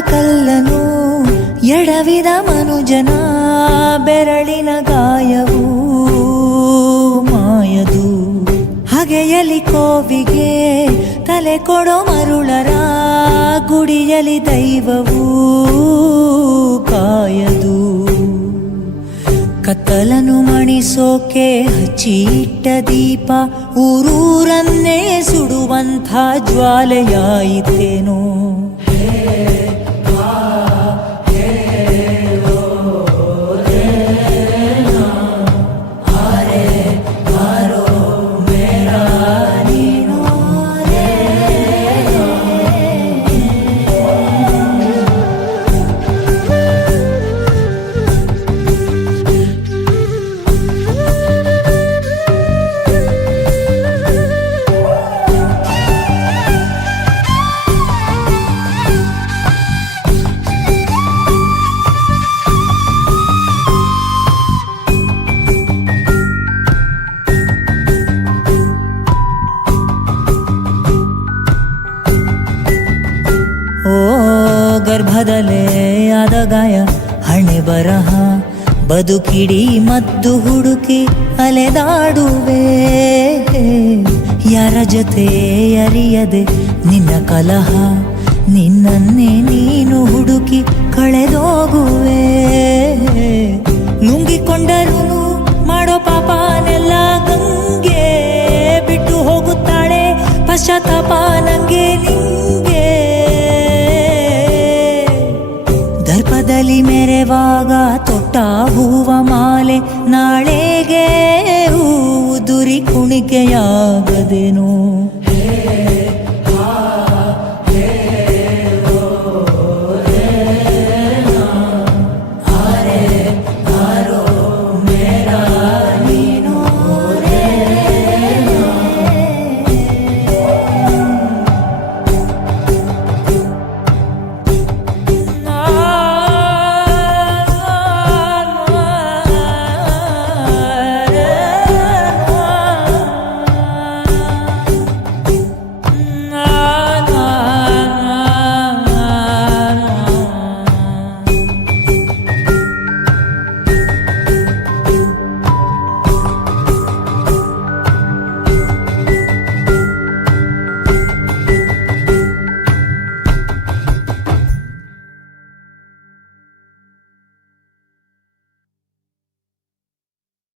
ಕಲ್ಲನು ಎಡವಿದ ಮನುಜನ ಬೆರಳಿನ ಗಾಯವು ಮಾಯದು. ಹಗೆಯಲಿ ಕೋವಿಗೆ ತಲೆ ಕೊಡೋ ಮರುಳರ ಗುಡಿಯಲಿ ದೈವವೂ ಕಾಯದು. ಕತ್ತಲನು ಮಣಿಸೋಕೆ ಹಚ್ಚಿಟ್ಟ ದೀಪ ಊರೂರನ್ನೇ ಸುಡುವಂಥ ಜ್ವಾಲೆಯಾಯಿತೇನೋ. ಓ ಗರ್ಭದಲ್ಲೇ ಆದ ಗಾಯ ಹಣೆ ಬರಹ ಬದುಕಿಡಿ ಮದ್ದು ಹುಡುಕಿ ಅಲೆದಾಡುವೆ. ಯಾರ ಜೊತೆ ಅರಿಯದೆ ನಿನ್ನ ಕಲಹ ನಿನ್ನನ್ನೇ ನೀನು ಹುಡುಕಿ ಕಳೆದೋಗುವೆ. ನುಂಗಿಕೊಂಡರೂ ಮಾಡೋ ಪಾಪನೆಲ್ಲ ಗಂಗೆ ಬಿಟ್ಟು ಹೋಗುತ್ತಾಳೆ ಪಶ್ಚಾತ್ತಾಪ ನಂಗೆ ನಿಂಗೆ. ದರ್ಪದಲ್ಲಿ ಮೆರೆವಾಗ ತೊಟ್ಟ ಹೂವ ಮಾಲೆ ನಾಳೆಗೆ ಹೂದುರಿ ಕುಣಿಕೆಯಾಗದೇನೋ.